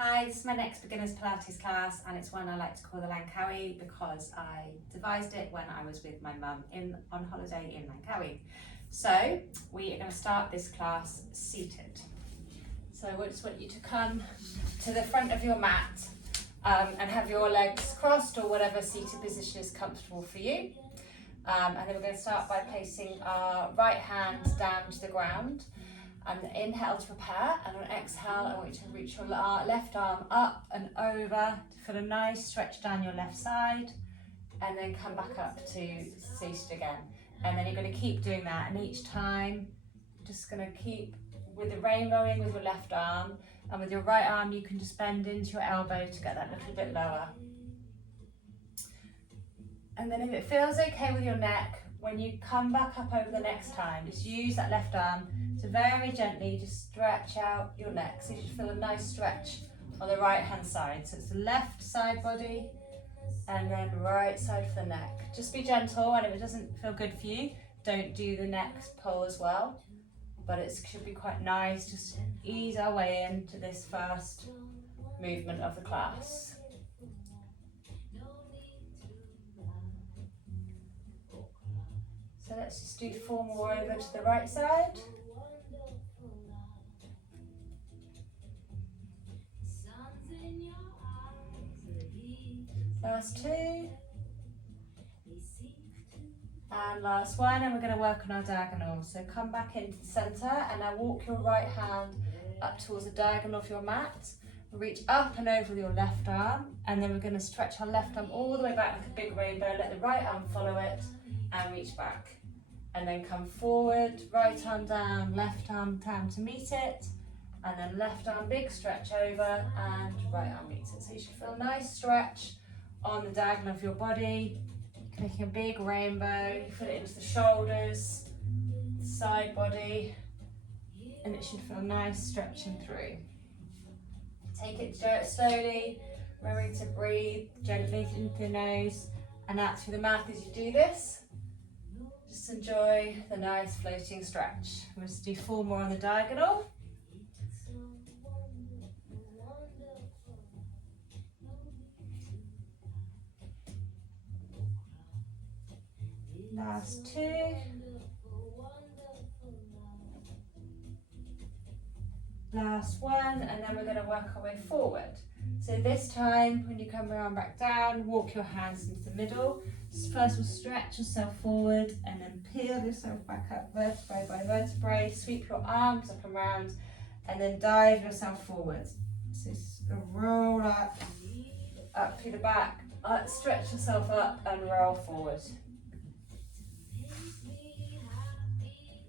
Hi, this is my next beginner's Pilates class, and it's one I like to call the Langkawi because I devised it when I was with my mum on holiday in Langkawi. So we are going to start this class seated. So I just want you to come to the front of your mat and have your legs crossed or whatever seated position is comfortable for you. And then we're going to start by placing our right hand down to the ground. And inhale to prepare, and on exhale, I want you to reach your left arm up and over to feel a nice stretch down your left side, and then come back up to seated again. And then you're going to keep doing that, and each time, just going to keep with the rainbowing with your left arm, and with your right arm, you can just bend into your elbow to get that little bit lower. And then if it feels okay with your neck, when you come back up over the next time, just use that left arm to very gently just stretch out your neck. So you should feel a nice stretch on the right hand side. So it's the left side body and then right side for the neck. Just be gentle, and if it doesn't feel good for you, don't do the neck pull as well. But it should be quite nice. Just ease our way into this first movement of the class. So let's just do 4 more over to the right side. Last 2. And last 1, and we're going to work on our diagonal. So come back into the centre, and now walk your right hand up towards the diagonal of your mat. Reach up and over with your left arm, and then we're going to stretch our left arm all the way back like a big rainbow. Let the right arm follow it and reach back. And then come forward, right arm down, left arm down to meet it, and then left arm big stretch over and right arm meets it. So you should feel a nice stretch on the diagonal of your body, making a big rainbow. You put it into the shoulders, the side body, and it should feel nice stretching through. Take it slowly, remembering to breathe gently into the nose and out through the mouth as you do this. Just enjoy the nice floating stretch. We'll just do 4 more on the diagonal. Last 2. Last 1, and then we're going to work our way forward. So this time, when you come around back down, walk your hands into the middle. Just first we'll stretch yourself forward and then peel yourself back up vertebrae by vertebrae. Sweep your arms up and round and then dive yourself forward. So roll up through the back, stretch yourself up and roll forward.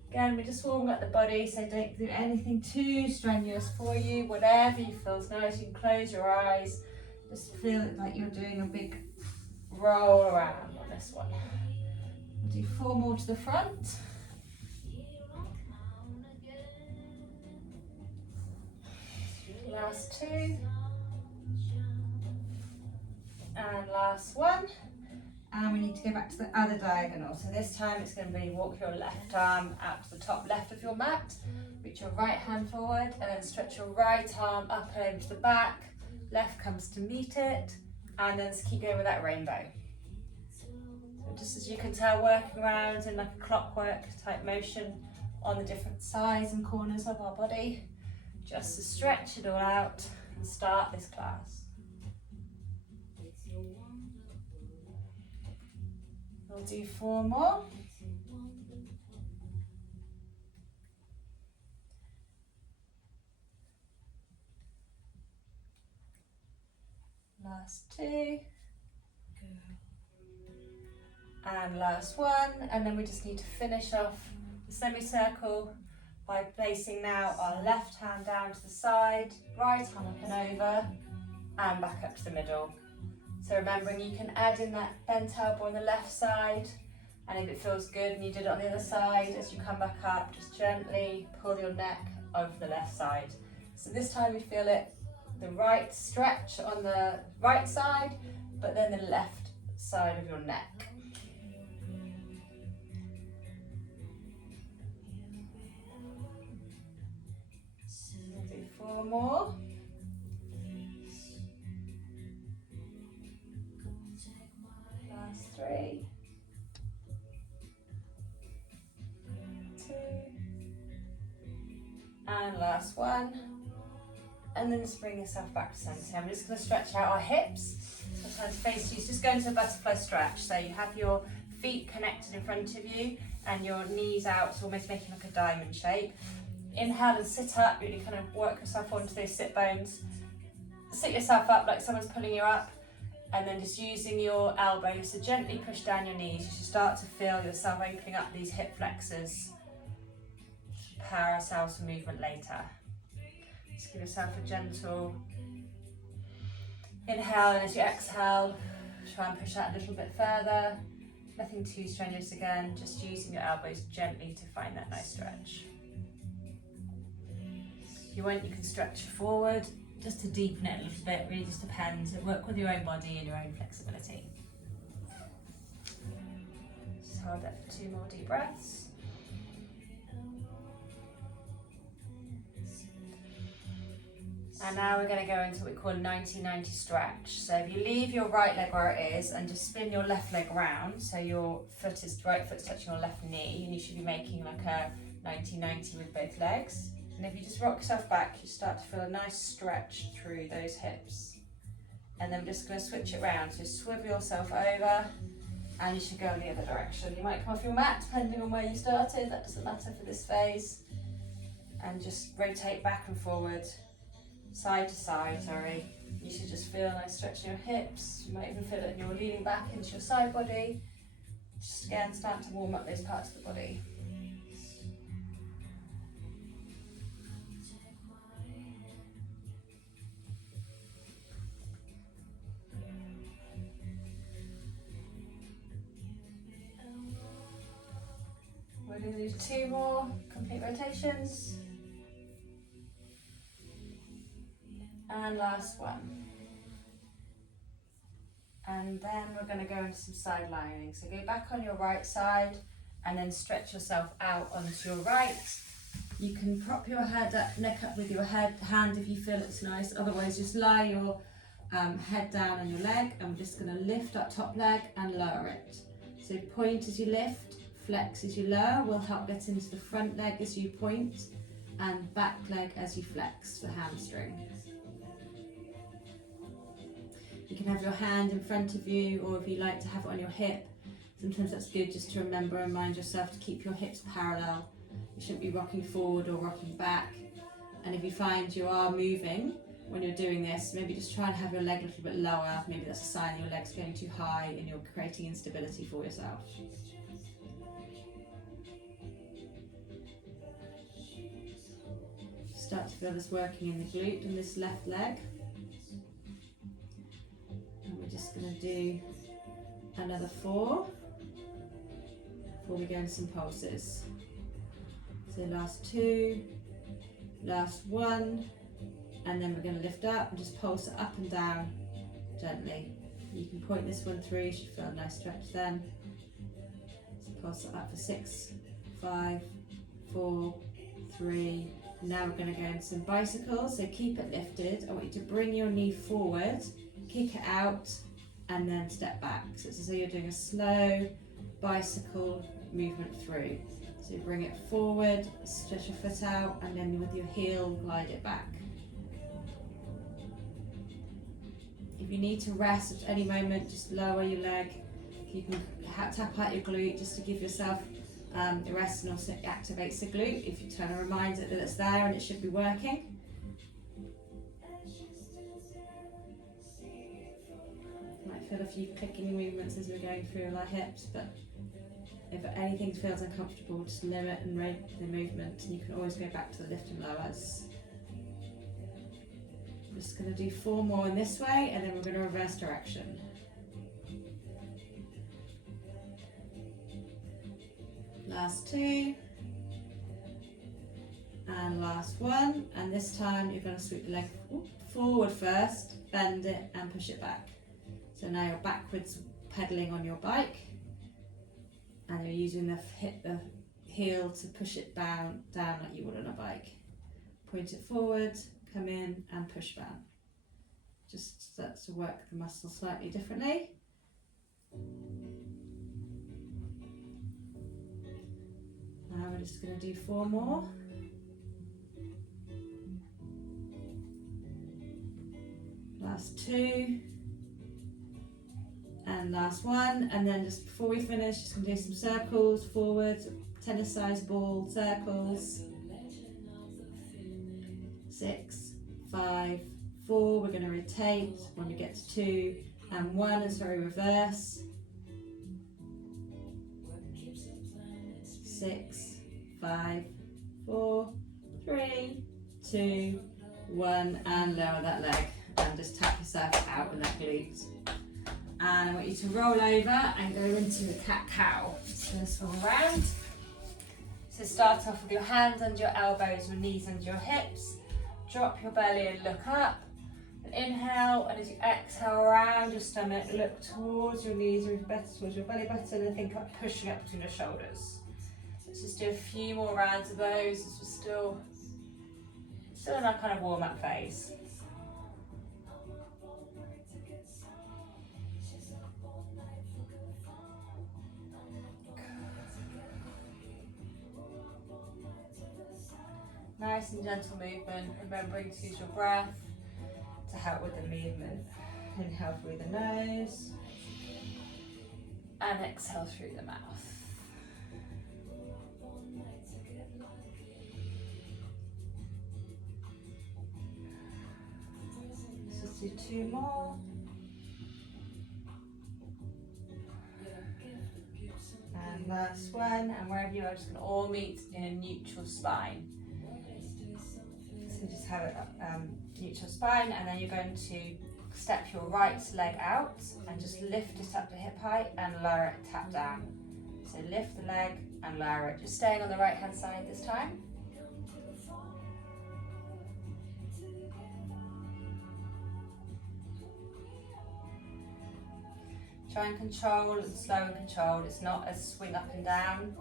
Again, we're just warming up the body, so don't do anything too strenuous for you. Whatever you feel is nice, you can close your eyes. Just feel like you're doing a big roll around on this one. We'll do 4 more to the front. Last 2. And last 1. And we need to go back to the other diagonal. So this time it's going to be walk your left arm out to the top left of your mat, reach your right hand forward, and then stretch your right arm up and over to the back. Left comes to meet it, and then just keep going with that rainbow. So just as you can tell, working around in like a clockwork type motion on the different sides and corners of our body, just to stretch it all out and start this class. We'll do 4 more. Last 2. And last 1. And then we just need to finish off the semicircle by placing now our left hand down to the side, right arm up and over, and back up to the middle. So remembering you can add in that bent elbow on the left side, and if it feels good and you did it on the other side, as you come back up, just gently pull your neck over the left side. So this time you feel it, the right stretch on the right side, but then the left side of your neck. We'll do 4 more. last one. And then just bring yourself back to centre. I'm just going to stretch out our hips. So turn to face you. So just go into a butterfly stretch. So you have your feet connected in front of you and your knees out, so almost making like a diamond shape. Inhale and sit up. Really kind of work yourself onto those sit bones. Sit yourself up like someone's pulling you up. And then just using your elbows to gently push down your knees. You should start to feel yourself opening up these hip flexors. Prepare ourselves for movement later. Just give yourself a gentle inhale, and as you exhale, try and push out a little bit further. Nothing too strenuous again, just using your elbows gently to find that nice stretch. If you want, you can stretch forward just to deepen it a little bit. Really just depends. Work with your own body and your own flexibility. Just hold it for 2 more deep breaths. And now we're going to go into what we call a 90-90 stretch. So if you leave your right leg where it is and just spin your left leg around, so your right foot's touching your left knee, and you should be making like a 90-90 with both legs. And if you just rock yourself back, you start to feel a nice stretch through those hips. And then we're just going to switch it around. So swivel yourself over, and you should go in the other direction. You might come off your mat depending on where you started. That doesn't matter for this phase. And just rotate back and forward. Side to side, sorry. You should just feel a nice stretch in your hips. You might even feel it when you're leaning back into your side body. Just again, start to warm up those parts of the body. We're going to do 2 more complete rotations. And last one. And then we're going to go into some side lining. So go back on your right side and then stretch yourself out onto your right. You can prop your head up, neck up with your hand if you feel it's nice. Otherwise, just lie your head down on your leg, and we're just going to lift up top leg and lower it. So point as you lift, flex as you lower. Will help get into the front leg as you point, and back leg as you flex for hamstring. You can have your hand in front of you, or if you like to have it on your hip, sometimes that's good just to remember and remind yourself to keep your hips parallel. You shouldn't be rocking forward or rocking back. And if you find you are moving when you're doing this, maybe just try and have your leg a little bit lower. Maybe that's a sign that your leg's going too high and you're creating instability for yourself. Start to feel this working in the glute and this left leg. And we're just going to do another 4 before we go into some pulses. So last 2, last 1, and then we're going to lift up and just pulse it up and down gently. You can point this one through, you should feel a nice stretch then. So pulse it up for 6, 5, 4, 3. Now we're going to go into some bicycles, so keep it lifted. I want you to bring your knee forward, kick it out, and then step back. So it's as though you're doing a slow bicycle movement through. So bring it forward, stretch your foot out, and then with your heel, glide it back. If you need to rest at any moment, just lower your leg. You can tap out your glute just to give yourself the rest, and also activates the glute if you turn and remind it that it's there and it should be working. You might feel a few clicking movements as we're going through our hips, but if anything feels uncomfortable, just limit and rate the movement, and you can always go back to the lift and lowers. I'm just going to do 4 more in this way, and then we're going to reverse direction. Last 2, and last 1, and this time you're going to sweep the leg forward first, bend it and push it back. So now you're backwards pedaling on your bike, and you're using the heel to push it down like you would on a bike. Point it forward, come in and push down. Just starts to work the muscle slightly differently. Now we're just going to do 4 more. Last 2. And last 1. And then just before we finish, just gonna do some circles, forwards, tennis-sized ball circles. 6, 5, 4. We're gonna rotate when we get to 2 and 1, and sorry, reverse. 6, 5, 4, 3, 2, 1, and lower that leg and just tap yourself out with that glute. And I want you to roll over and go into a cat-cow. So this one around. So start off with your hands under your elbows, your knees under your hips. Drop your belly and look up. And inhale, and as you exhale around your stomach, look towards your knees, or better towards your belly button, and think about pushing up between your shoulders. Let's just do a few more rounds of those. This is still in that kind of warm-up phase. Nice and gentle movement, remembering to use your breath to help with the movement. Inhale through the nose and exhale through the mouth. Let's just do 2 more. And last one, and wherever you are, just going to all meet in a neutral spine. So just have it neutral spine, and then you're going to step your right leg out and just lift it up to hip height and lower it, tap down. So lift the leg and lower it, just staying on the right hand side this time. Try and control and slow and controlled. It's not a swing up and down,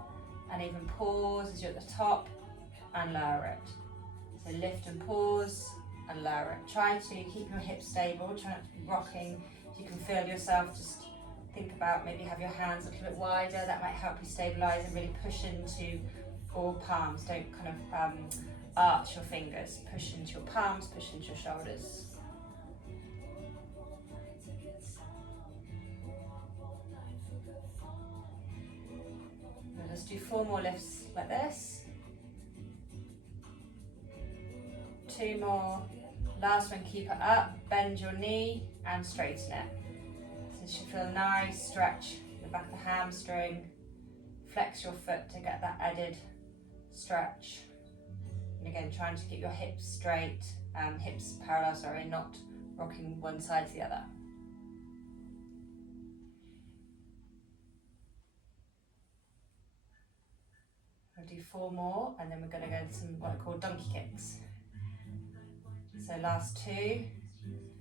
and even pause as you're at the top and lower it. So lift and pause and lower it. Try to keep your hips stable, try not to be rocking. If you can feel yourself, just think about maybe have your hands a little bit wider. That might help you stabilize and really push into all palms. Don't kind of arch your fingers. Push into your palms, push into your shoulders. We'll just do 4 more lifts like this. 2 more. Last one, keep it up, bend your knee and straighten it. So you should feel a nice stretch in the back of the hamstring. Flex your foot to get that added stretch. And again, trying to keep your hips straight, hips parallel, sorry, not rocking one side to the other. We'll do 4 more, and then we're going to go into some what I call donkey kicks. So last 2,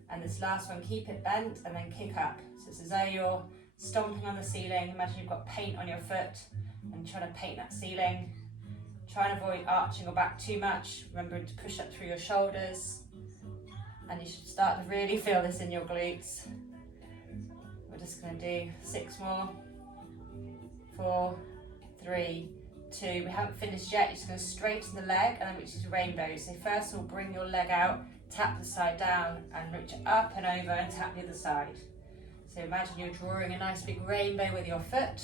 and this last one, keep it bent and then kick up. So it's as though you're stomping on the ceiling. Imagine you've got paint on your foot and trying to paint that ceiling. Try and avoid arching your back too much. Remember to push up through your shoulders. And you should start to really feel this in your glutes. We're just going to do 6 more. 4, 3, 2. We haven't finished yet. You're just going to straighten the leg and then reach to rainbow. So first of all, bring your leg out, tap the side down and reach up and over and tap the other side. So imagine you're drawing a nice big rainbow with your foot.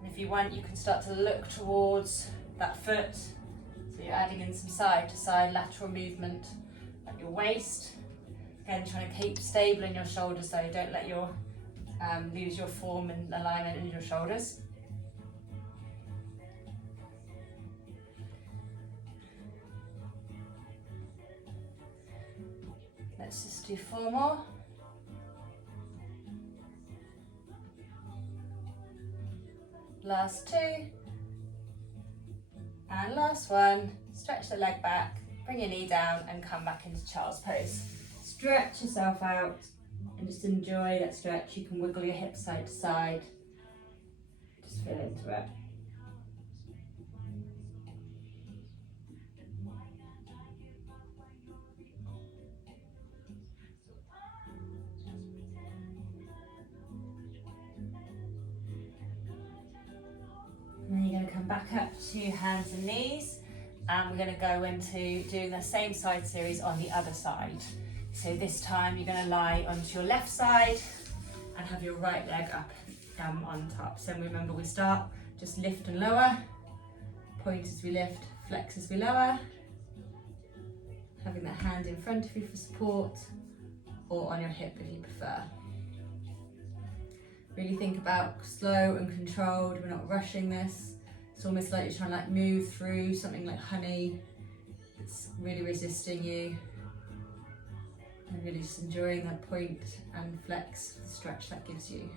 And if you want, you can start to look towards that foot. So you're adding in some side to side lateral movement at your waist. Again, trying to keep stable in your shoulders though. Don't let your lose your form and alignment in your shoulders. Let's just do 4 more. Last 2. And last one. Stretch the leg back, bring your knee down and come back into child's pose. Stretch yourself out and just enjoy that stretch. You can wiggle your hips side to side. Just feel into it. And then you're going to come back up to hands and knees. And we're going to go into doing the same side series on the other side. So this time you're going to lie onto your left side and have your right leg up on top. So remember, we start just lift and lower, point as we lift, flex as we lower, having the hand in front of you for support or on your hip if you prefer. Really think about slow and controlled. We're not rushing this. It's almost like you're trying to move through something like honey. It's really resisting you. And really just enjoying that point and flex, the stretch that gives you.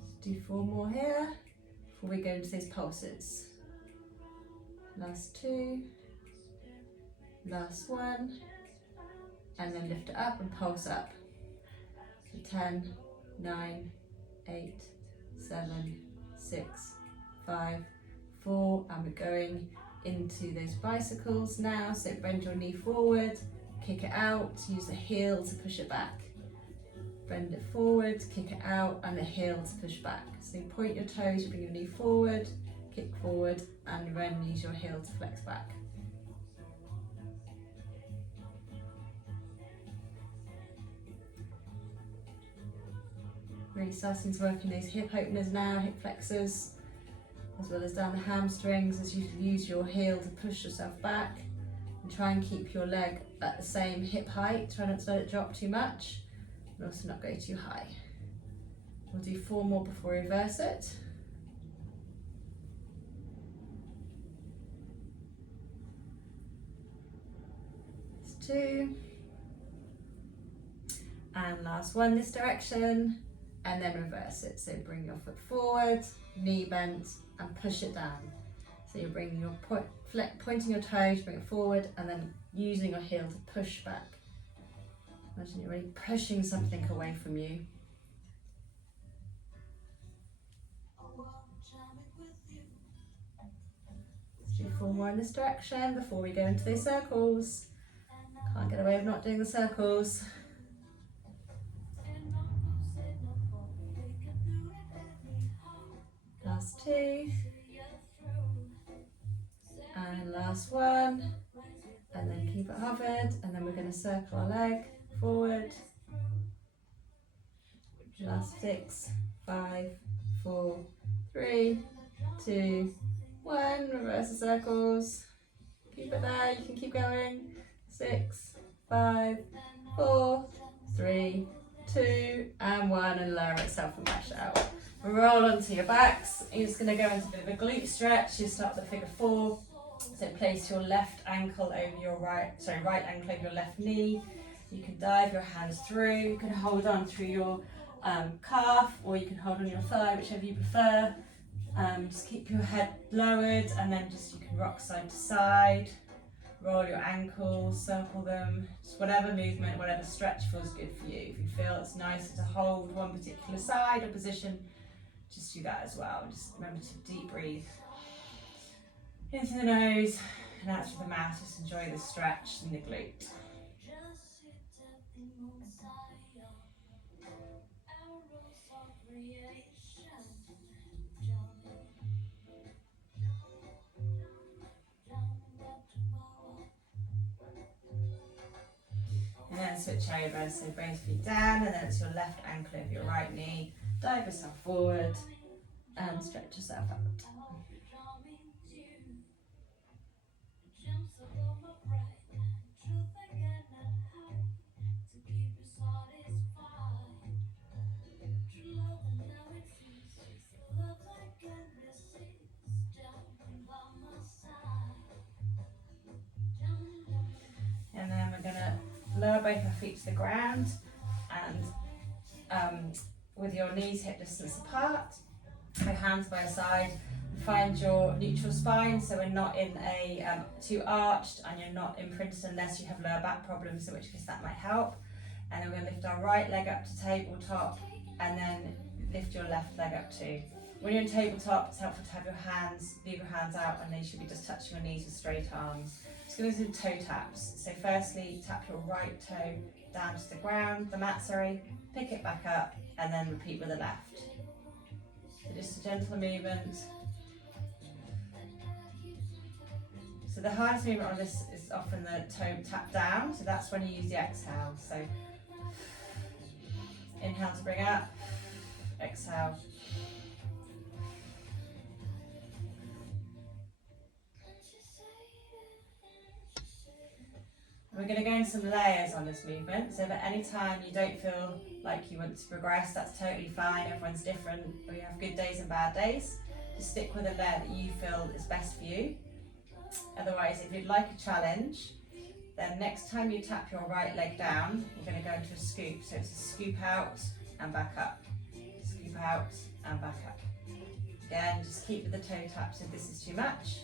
Let's do 4 more here before we go into these pulses. Last 2. Last 1, and then lift it up and pulse up. So 10, 9, 8, 7, 6, 5, 4, and we're going into those bicycles now. So bend your knee forward, kick it out, use the heel to push it back. Bend it forward, kick it out, and the heel to push back. So point your toes, you bring your knee forward, kick forward, and then use your heel to flex back. Really starting to work in those hip openers now, hip flexors, as well as down the hamstrings as you use your heel to push yourself back. And try and keep your leg at the same hip height, try not to let it drop too much, but also not go too high. We'll do 4 more before we reverse it. That's 2. And last 1 this direction. And then reverse it. So bring your foot forward, knee bent, and push it down. So you're bringing your pointing your toes, bring it forward, and then using your heel to push back. Imagine you're really pushing something away from you. Let's do 4 more in this direction before we go into those circles. Can't get away with not doing the circles. Last 2, and last 1, and then keep it hovered, and then we're going to circle our leg forward. Last 6, 5, 4, 3, 2, 1, reverse the circles. Keep it there, you can keep going. 6, 5, 4, 3, 2, and 1, and lower itself and mash out. Roll onto your backs. You're just going to go into a bit of a glute stretch. You start the figure 4. So place your left ankle over your right ankle over your left knee. You can dive your hands through. You can hold on through your calf, or you can hold on your thigh, whichever you prefer. Just keep your head lowered, and then just you can rock side to side. Roll your ankles, circle them, just whatever movement, whatever stretch feels good for you. If you feel it's nicer to hold one particular side or position, just do that as well. Just remember to deep breathe into the nose and out through the mouth. Just enjoy the stretch in the glute. And then switch over, so both feet down, and then it's your left ankle over your right knee. Dive yourself forward and stretch yourself out. And then we're going to lower both our feet to the ground, and with your knees hip distance apart, your hands by your side, find your neutral spine, so we're not in a too arched, and you're not imprinted unless you have lower back problems, in which case that might help. And then we're going to lift our right leg up to tabletop, and then lift your left leg up too. When you're in tabletop, it's helpful to have your hands, leave your hands out, and they should be just touching your knees with straight arms. Just going to do toe taps. So firstly, tap your right toe down to the ground, the mat, sorry, pick it back up, and then repeat with the left. So just a gentle movement. So the hardest movement on this is often the toe tap down, so that's when you use the exhale. So inhale to bring up, exhale. We're going to go into some layers on this movement, so that any time you don't feel like you want to progress, that's totally fine. Everyone's different. We have good days and bad days. Just stick with a layer that you feel is best for you. Otherwise, if you'd like a challenge, then next time you tap your right leg down, we're going to go into a scoop. So it's a scoop out and back up. Scoop out and back up. Again, just keep with the toe taps if this is too much.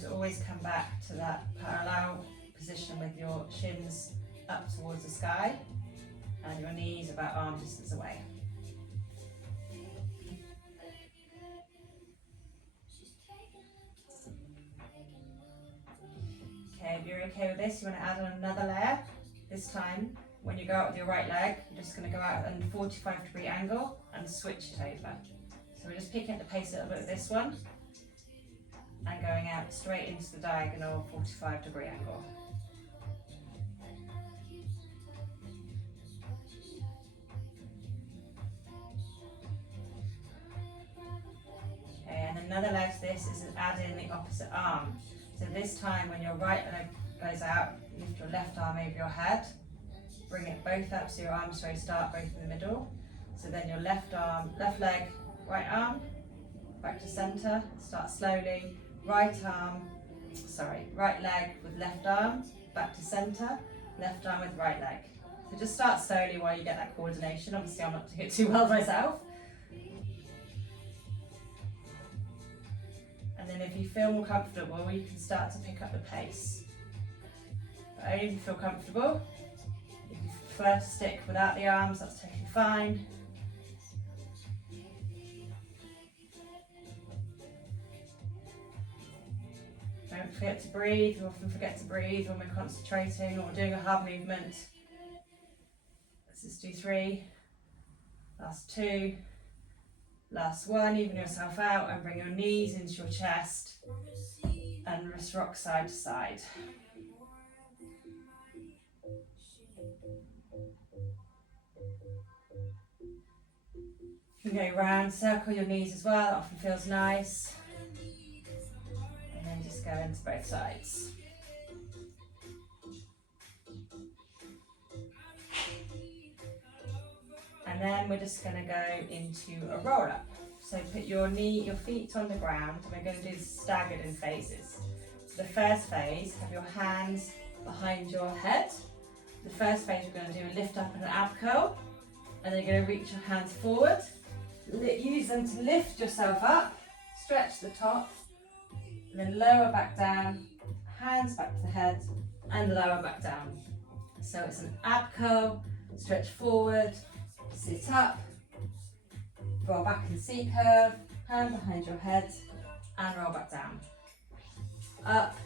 To always come back to that parallel position with your shins up towards the sky and your knees about arm distance away. Okay, if you're okay with this, you want to add on another layer. This time, when you go out with your right leg, you're just going to go out at a 45-degree angle and switch it over. So we're just picking up the pace a little bit with this one, and going out straight into the diagonal 45-degree angle. Okay, and another leg to this is add in the opposite arm. So this time when your right leg goes out, lift your left arm over your head, bring it both up so your arms start both in the middle. So then your left arm, left leg, right arm, back to center, start slowly. Right leg with left arm, back to center, left arm with right leg. So just start slowly while you get that coordination. Obviously I'm not doing it too well myself. And then if you feel more comfortable, you can start to pick up the pace. But only if you feel comfortable. If you prefer to stick without the arms, that's totally fine. Don't forget to breathe. We often forget to breathe when we're concentrating or doing a hard movement. Let's just do 3. Last 2. Last 1. Even yourself out and bring your knees into your chest and just rock side to side. You can go round, circle your knees as well. That often feels nice. And then just go into both sides. And then we're just going to go into a roll up. So put your feet on the ground. We're going to do this staggered in phases. So the first phase, have your hands behind your head. The first phase we're going to do a lift up and an ab curl. And then you're going to reach your hands forward. Use them to lift yourself up. Stretch the top. And then lower back down. Hands back to the head. And lower back down. So it's an ab curl. Stretch forward. Sit up, roll back in C curve, hand behind your head, and roll back down. Up,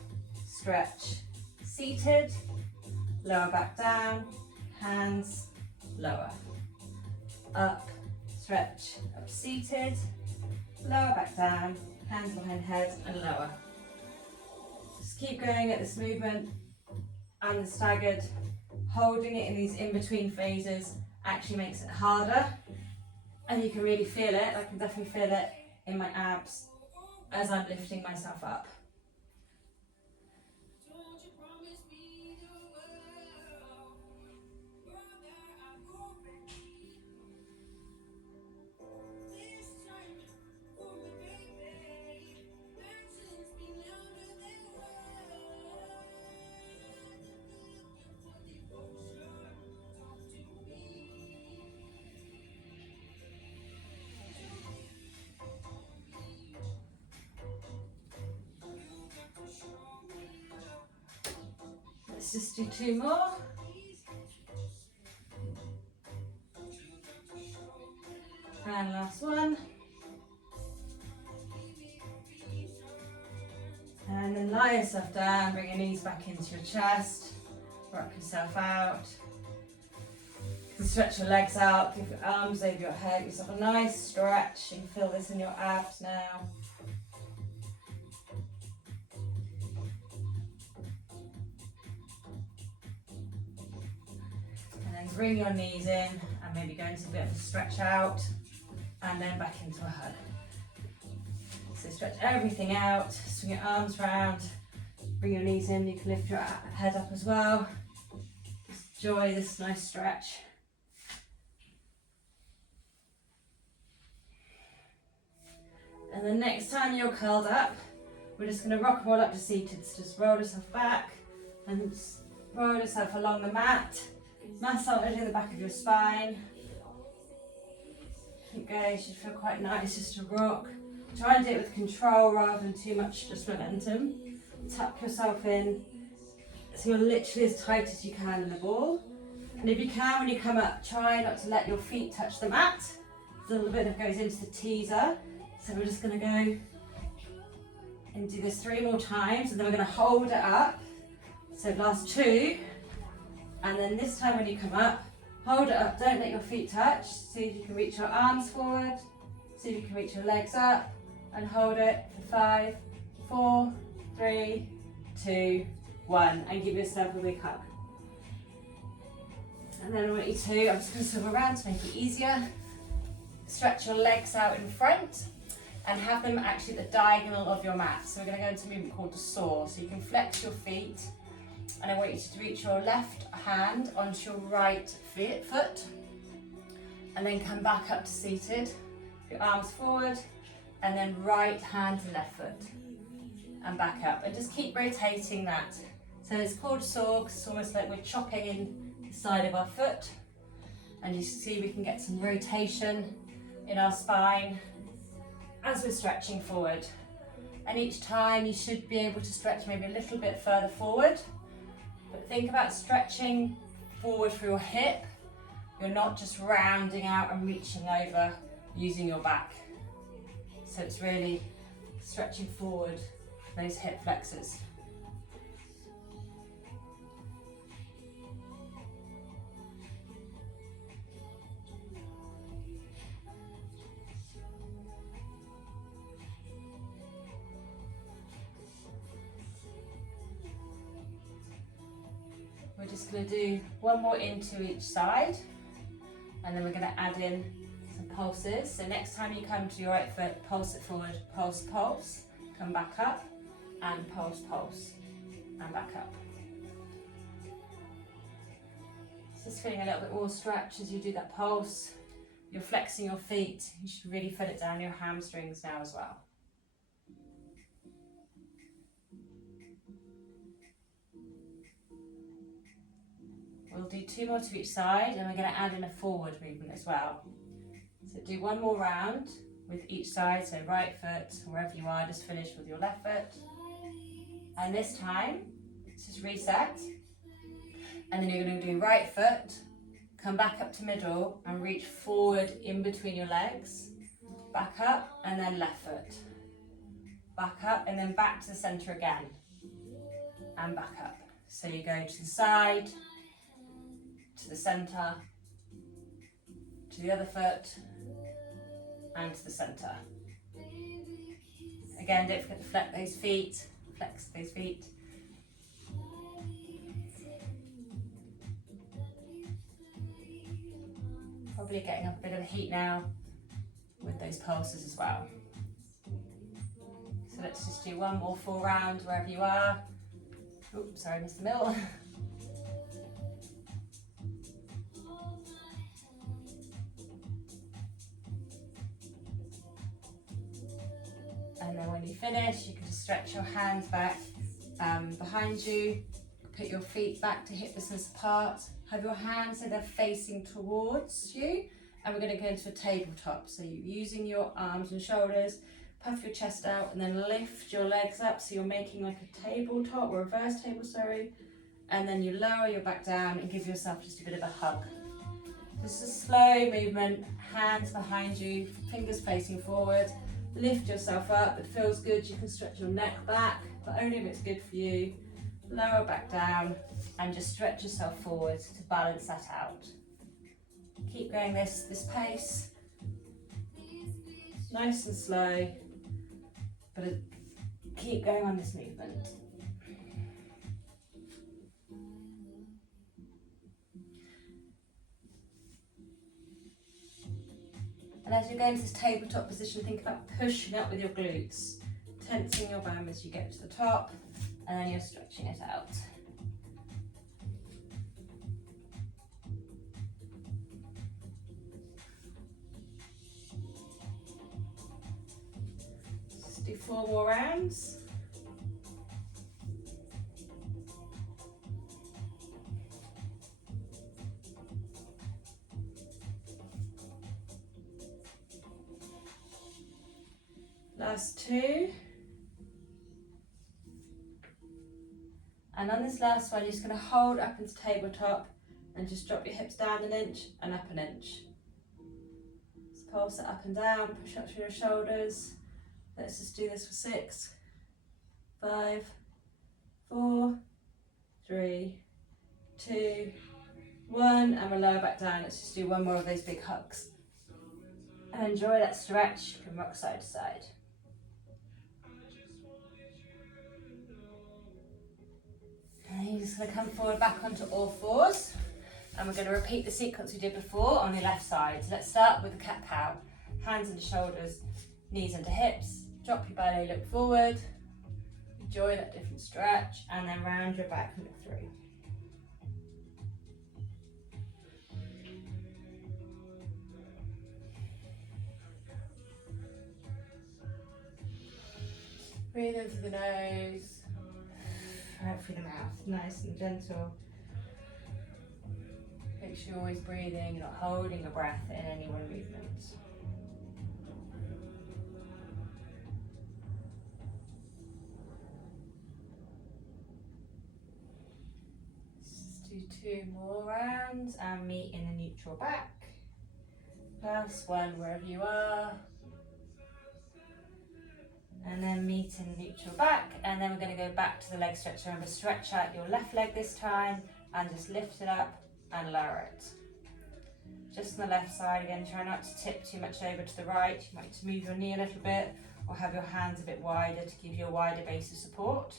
stretch, seated, lower back down, hands, lower. Up, stretch, up seated, lower back down, hands behind head, and lower. Just keep going at this movement and the staggered, holding it in these in-between phases actually makes it harder, and you can really feel it. I can definitely feel it in my abs as I'm lifting myself up. Let's just do 2 more. And last one. And And then lie yourself down, bring your knees back into your chest, rock yourself out. You can stretch your legs out, give your arms over your head, give yourself a nice stretch. You can feel this in your abs now. And then bring your knees in and maybe go into a bit of a stretch out and then back into a hug. So stretch everything out, swing your arms round, bring your knees in, you can lift your head up as well. Just enjoy this nice stretch. And the next time you're curled up, we're just going to rock and roll up to seated. So just roll yourself back and roll yourself along the mat. Massage in the back of your spine. Keep going, it should feel quite nice just to rock. Try and do it with control rather than too much just momentum. Tuck yourself in so you're literally as tight as you can in the ball. And if you can, when you come up, try not to let your feet touch the mat. A little bit of goes into the teaser. So we're just going to go and do this 3 more times, and then we're going to hold it up. So last 2, and then this time when you come up, hold it up, don't let your feet touch. See if you can reach your arms forward, see if you can reach your legs up, and hold it for 5, 4, 3, 2, 1, and give yourself a big hug. And then I want you to, I'm just going to swivel around to make it easier. Stretch your legs out in front and have them actually at the diagonal of your mat. So we're going to go into a movement called the saw. So you can flex your feet, and I want you to reach your left hand onto your right foot, and then come back up to seated. Your arms forward, and then right hand to left foot, and back up. And just keep rotating that. So it's called saw because it's almost like we're chopping in the side of our foot. And you see we can get some rotation in our spine as we're stretching forward. And each time you should be able to stretch maybe a little bit further forward. But think about stretching forward for your hip. You're not just rounding out and reaching over using your back. So it's really stretching forward those hip flexors. We're just going to do 1 more into each side, and then we're going to add in some pulses. So next time you come to your right foot, pulse it forward, pulse, pulse, come back up, and pulse, pulse, and back up. Just feeling a little bit more stretch as you do that pulse. You're flexing your feet. You should really feel it down your hamstrings now as well. We'll do 2 more to each side, and we're going to add in a forward movement as well. So do 1 more round with each side, so right foot, wherever you are, just finish with your left foot. And this time, just reset. And then you're going to do right foot, come back up to middle and reach forward in between your legs. Back up, and then left foot. Back up, and then back to the center again. And back up. So you go to the side, to the center, to the other foot, and to the center. Again, don't forget to flex those feet, Probably getting up a bit of heat now with those pulses as well. So let's just do 1 more full round wherever you are. Oops, sorry, Mr. Mill. And then when you finish, you can just stretch your hands back behind you, put your feet back to hip distance apart, have your hands so they're facing towards you, and we're going to go into a tabletop. So you're using your arms and shoulders, puff your chest out, and then lift your legs up so you're making like a tabletop, or reverse table, sorry, and then you lower your back down and give yourself just a bit of a hug. Just a slow movement, hands behind you, fingers facing forward. Lift yourself up. It feels good. You can stretch your neck back, but only if it's good for you. Lower back down and just stretch yourself forward to balance that out. Keep going this pace. Nice and slow, but keep going on this movement. And as you go into this tabletop position, think about pushing up with your glutes, tensing your bum as you get to the top, and then you're stretching it out. Just do 4 more rounds. Last 2. And on this last one, you're just going to hold up into tabletop and just drop your hips down an inch and up an inch. Just pulse it up and down, push up through your shoulders. Let's just do this for 6, 5, 4, 3, 2, 1, and we'll lower back down. Let's just do 1 more of those big hugs. And enjoy that stretch. You can rock side to side. And you're just going to come forward back onto all 4s. And we're going to repeat the sequence we did before on the left side. So let's start with the cat-cow. Hands into shoulders, knees into hips. Drop your belly, look forward. Enjoy that different stretch. And then round your back and look through. Breathe in through the nose, out through the mouth, nice and gentle. Make sure you're always breathing, you're not holding your breath in any one movement. Let's do 2 more rounds and meet in the neutral back. Last one wherever you are. And then meet in neutral back, and then we're going to go back to the leg stretch. Remember, stretch out your left leg this time and just lift it up and lower it. Just on the left side again, try not to tip too much over to the right. You might need to move your knee a little bit or have your hands a bit wider to give you a wider base of support.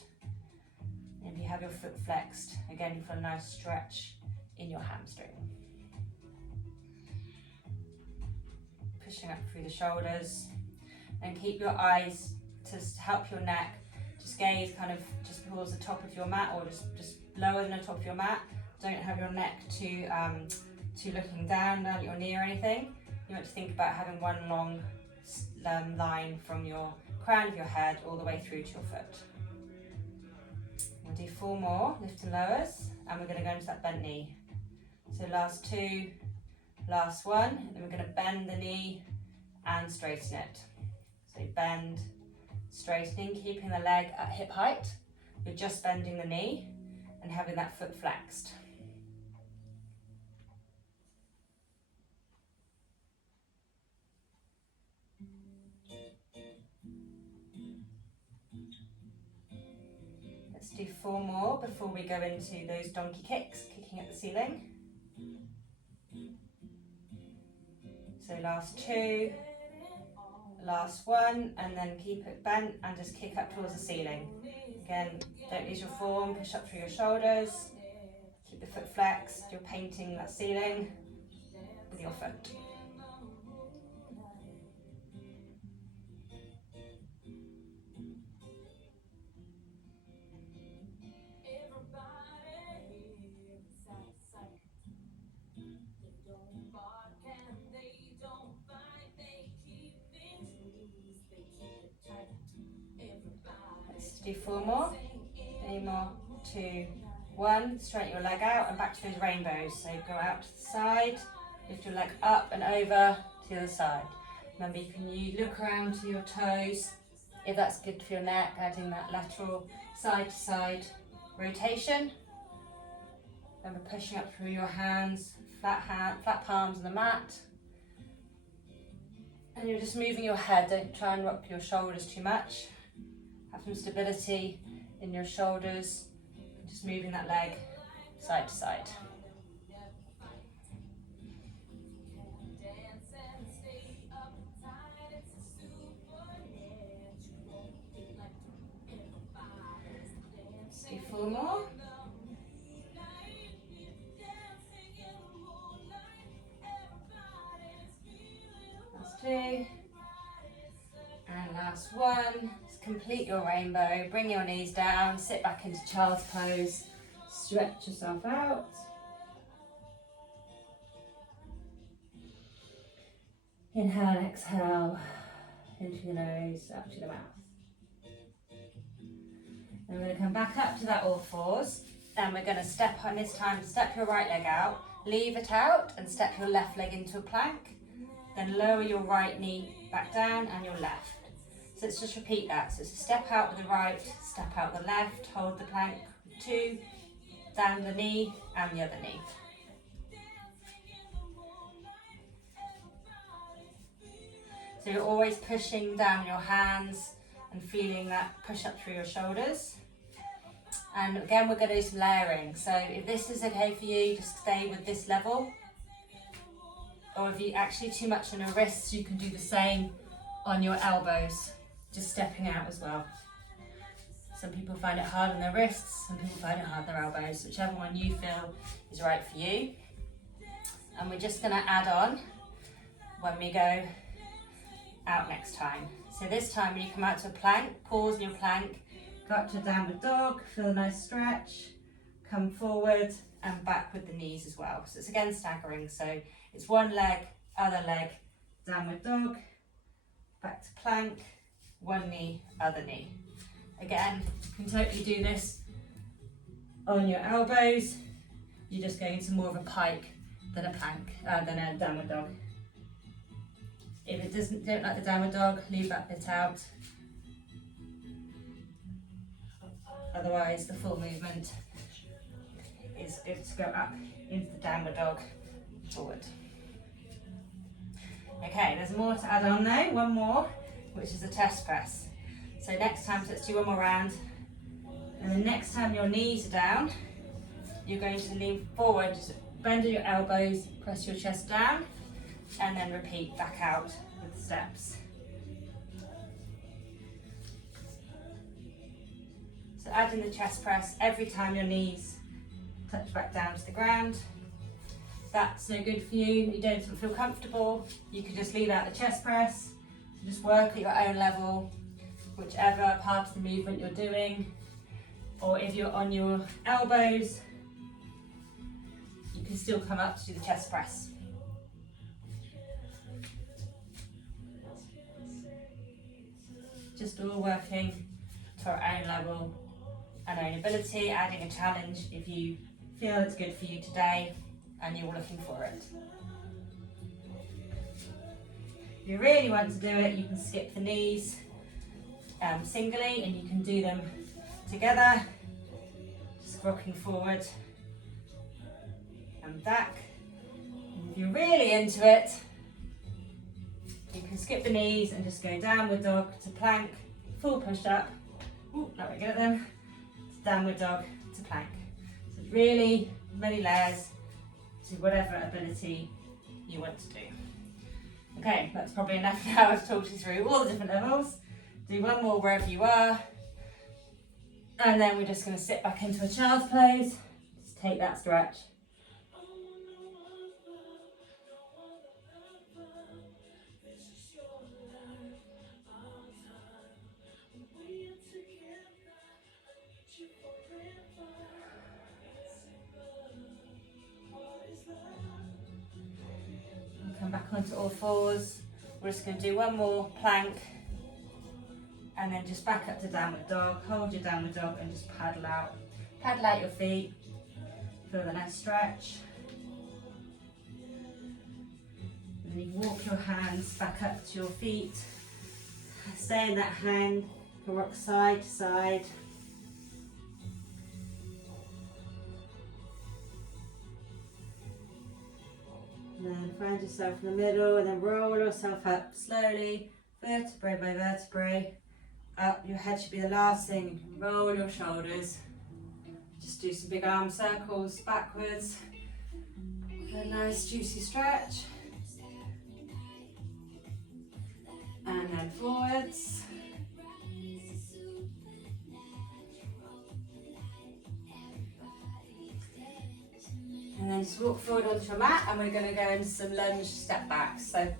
And if you have your foot flexed, again you feel a nice stretch in your hamstring. Pushing up through the shoulders, and keep your eyes to help your neck. Just gaze kind of just towards the top of your mat, or just lower than the top of your mat. Don't have your neck too looking down at your knee or anything. You want to think about having one long line from your crown of your head all the way through to your foot. We'll do 4 more lift and lowers, and we're going to go into that bent knee. So last 2, last 1, and then we're going to bend the knee and straighten it. So bend, straightening, keeping the leg at hip height. You're just bending the knee and having that foot flexed. Let's do 4 more before we go into those donkey kicks, kicking at the ceiling. So last 2, last 1, and then keep it bent and just kick up towards the ceiling. Again, don't lose your form, push up through your shoulders, keep the foot flexed. You're painting that ceiling with your foot. Let's do 4 more. 3 more, 2, 1. Straighten your leg out and back to those rainbows. So go out to the side, lift your leg up and over to the other side. Remember, you look around to your toes if that's good for your neck, adding that lateral side to side rotation. Remember, pushing up through your hands, flat palms on the mat. And you're just moving your head, don't try and rock your shoulders too much. Have some stability in your shoulders, just moving that leg side to side. Let's do 4 more. Last 2. And last one. Just complete your rainbow. Bring your knees down, sit back into child's pose, stretch yourself out. Inhale and exhale into the nose, up to the mouth. And we're going to come back up to that all fours, and we're going to step on this time, step your right leg out, leave it out, and step your left leg into a plank. Then lower your right knee back down and your left. So let's just repeat that. So it's a step out with the right, step out with the left, hold the plank, 2, down the knee and the other knee. So you're always pushing down your hands and feeling that push up through your shoulders. And again, we're going to do some layering. So if this is okay for you, just stay with this level. Or if you actually too much on your wrists, you can do the same on your elbows, just stepping out as well. Some people find it hard on their wrists, some people find it hard on their elbows, whichever one you feel is right for you. And we're just going to add on when we go out next time. So this time when you come out to a plank, pause in your plank, go up to a downward dog, feel a nice stretch, come forward and back with the knees as well. So it's again staggering, so it's one leg, other leg, downward dog, back to plank, one knee, other knee. Again, you can totally do this on your elbows. You're just going into more of a pike than a plank, than a downward dog. If it don't like the downward dog, leave that bit out. Otherwise, the full movement is good to go up into the downward dog, forward. Okay, there's more to add on though, one more, which is a chest press. So next time, so let's do one more round. And the next time your knees are down, you're going to lean forward, just bend your elbows, press your chest down, and then repeat back out with the steps. So add in the chest press every time your knees touch back down to the ground. If that's no good for you, you don't feel comfortable, you can just leave out the chest press, just work at your own level, whichever part of the movement you're doing. Or if you're on your elbows, you can still come up to do the chest press. Just all working to our own level and own ability, adding a challenge if you feel it's good for you today and you're looking for it. If you really want to do it, you can skip the knees singly, and you can do them together, just rocking forward and back. And if you're really into it, you can skip the knees and just go downward dog to plank, full push up. Ooh, not very good at them. To downward dog to plank. So really many layers to whatever ability you want to do. Okay, that's probably enough now. I've talked you through all the different levels. Do one more wherever you are. And then we're just going to sit back into a child's pose. Just take that stretch. Come back onto all fours. We're just going to do one more plank and then just back up to downward dog. Hold your downward dog and just paddle out. Paddle out your feet. Feel the nice stretch. And then you walk your hands back up to your feet. Stay in that hang. You can rock side to side. And then find yourself in the middle and then roll yourself up slowly, vertebrae by vertebrae. Up, your head should be the last thing. You can roll your shoulders. Just do some big arm circles backwards. A nice juicy stretch. And then forwards. And then just walk forward onto your mat and we're going to go into some lunge step backs. So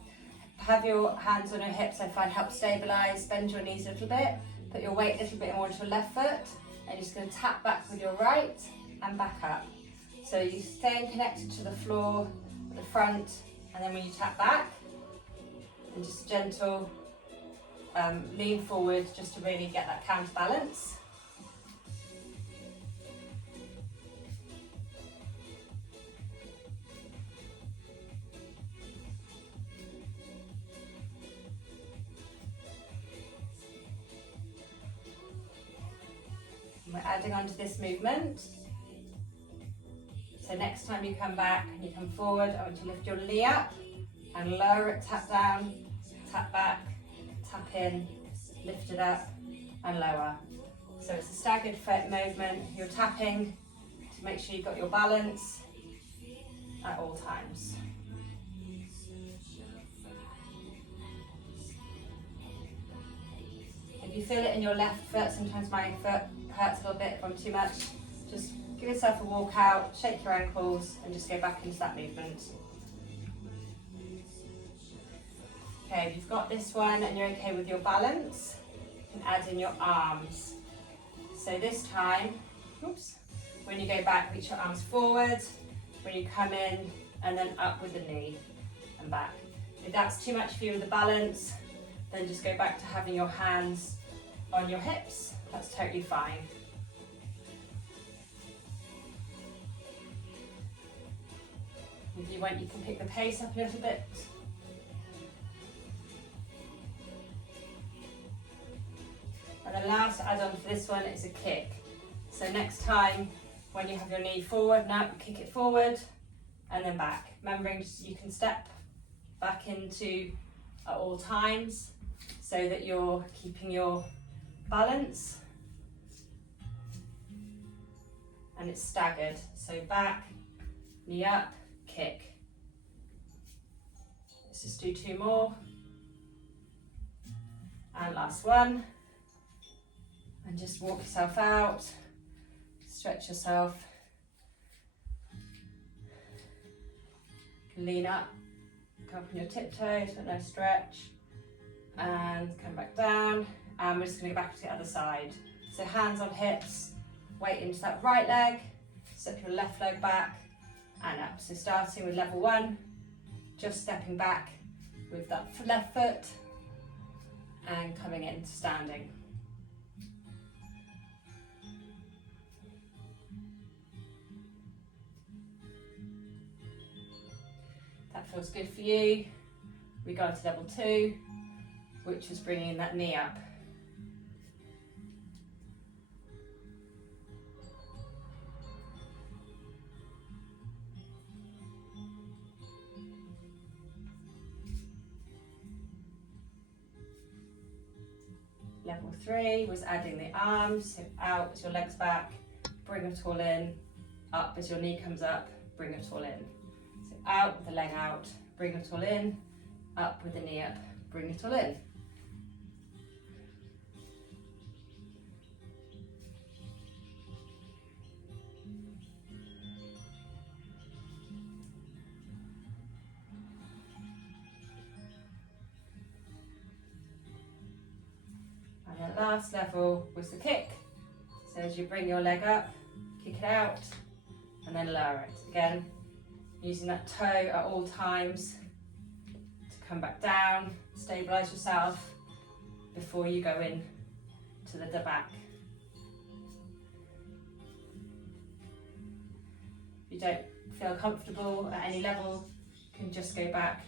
have your hands on your hips, I find help stabilise, bend your knees a little bit, put your weight a little bit more into your left foot, and you're just going to tap back with your right and back up. So you're staying connected to the floor, the front, and then when you tap back, and just gentle lean forward just to really get that counterbalance. We're adding on to this movement. So next time you come back and you come forward, I want you to lift your knee up and lower it, tap down, tap back, tap in, lift it up and lower. So it's a staggered foot movement. You're tapping to make sure you've got your balance at all times. If you feel it in your left foot, sometimes my foot hurts a little bit if I'm too much, just give yourself a walk out, shake your ankles and just go back into that movement. Okay, if you've got this one and you're okay with your balance, you can add in your arms. So this time, oops, when you go back, reach your arms forward, when you come in and then up with the knee and back. If that's too much for you with the balance, then just go back to having your hands on your hips. That's totally fine. If you want, you can pick the pace up a little bit. And the last add-on for this one is a kick. So next time, when you have your knee forward, now kick it forward and then back. Remembering you can step back into at all times so that you're keeping your balance and it's staggered. So back, knee up, kick. Let's just do two more. And last one. And just walk yourself out, stretch yourself, lean up, come up on your tiptoes for a nice stretch, and come back down, and we're just going to go back to the other side. So hands on hips, weight into that right leg, step your left leg back and up. So starting with level one, just stepping back with that left foot and coming into standing. That feels good for you. We go to level two, which is bringing that knee up. Level three was adding the arms, so out as your legs back, bring it all in, up as your knee comes up, bring it all in. So out with the leg out, bring it all in, up with the knee up, bring it all in. And the last level was the kick. So as you bring your leg up, kick it out, and then lower it. Again, using that toe at all times to come back down, stabilise yourself before you go in to the back. If you don't feel comfortable at any level, you can just go back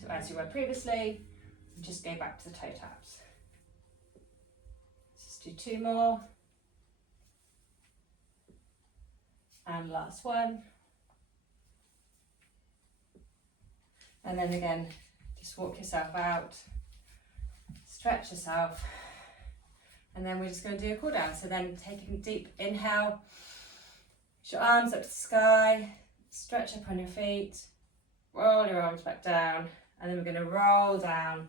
to as you were previously, and just go back to the toe taps. Let's just do two more. And last one. And then again, just walk yourself out, stretch yourself, and then we're just going to do a cool down. So then take a deep inhale, push your arms up to the sky, stretch up on your feet, roll your arms back down, and then we're going to roll down,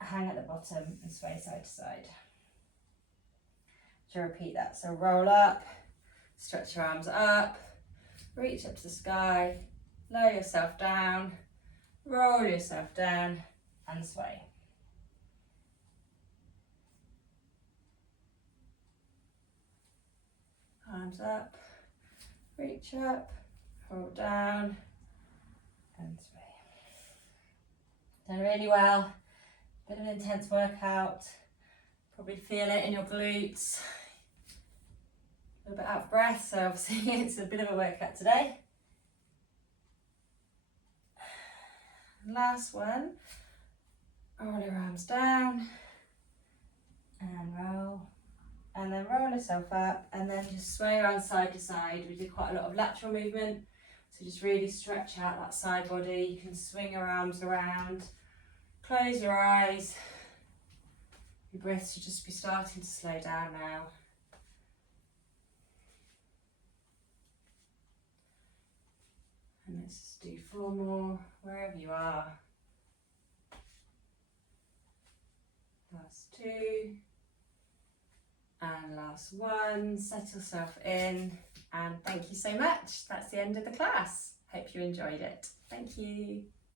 hang at the bottom and sway side to side. So repeat that. So roll up, stretch your arms up, reach up to the sky, lower yourself down, roll yourself down and sway. Arms up, reach up, hold down and sway. Done really well. Bit of an intense workout. Probably feel it in your glutes. A little bit out of breath, so obviously it's a bit of a workout today. Last one. Roll your arms down and roll. And then roll yourself up and then just sway around side to side. We do quite a lot of lateral movement, so just really stretch out that side body. You can swing your arms around, close your eyes. Your breath should just be starting to slow down now. And let's just do 4 more wherever you are. Last 2. And last 1, settle yourself in, and thank you so much. That's the end of the class. Hope you enjoyed it. Thank you.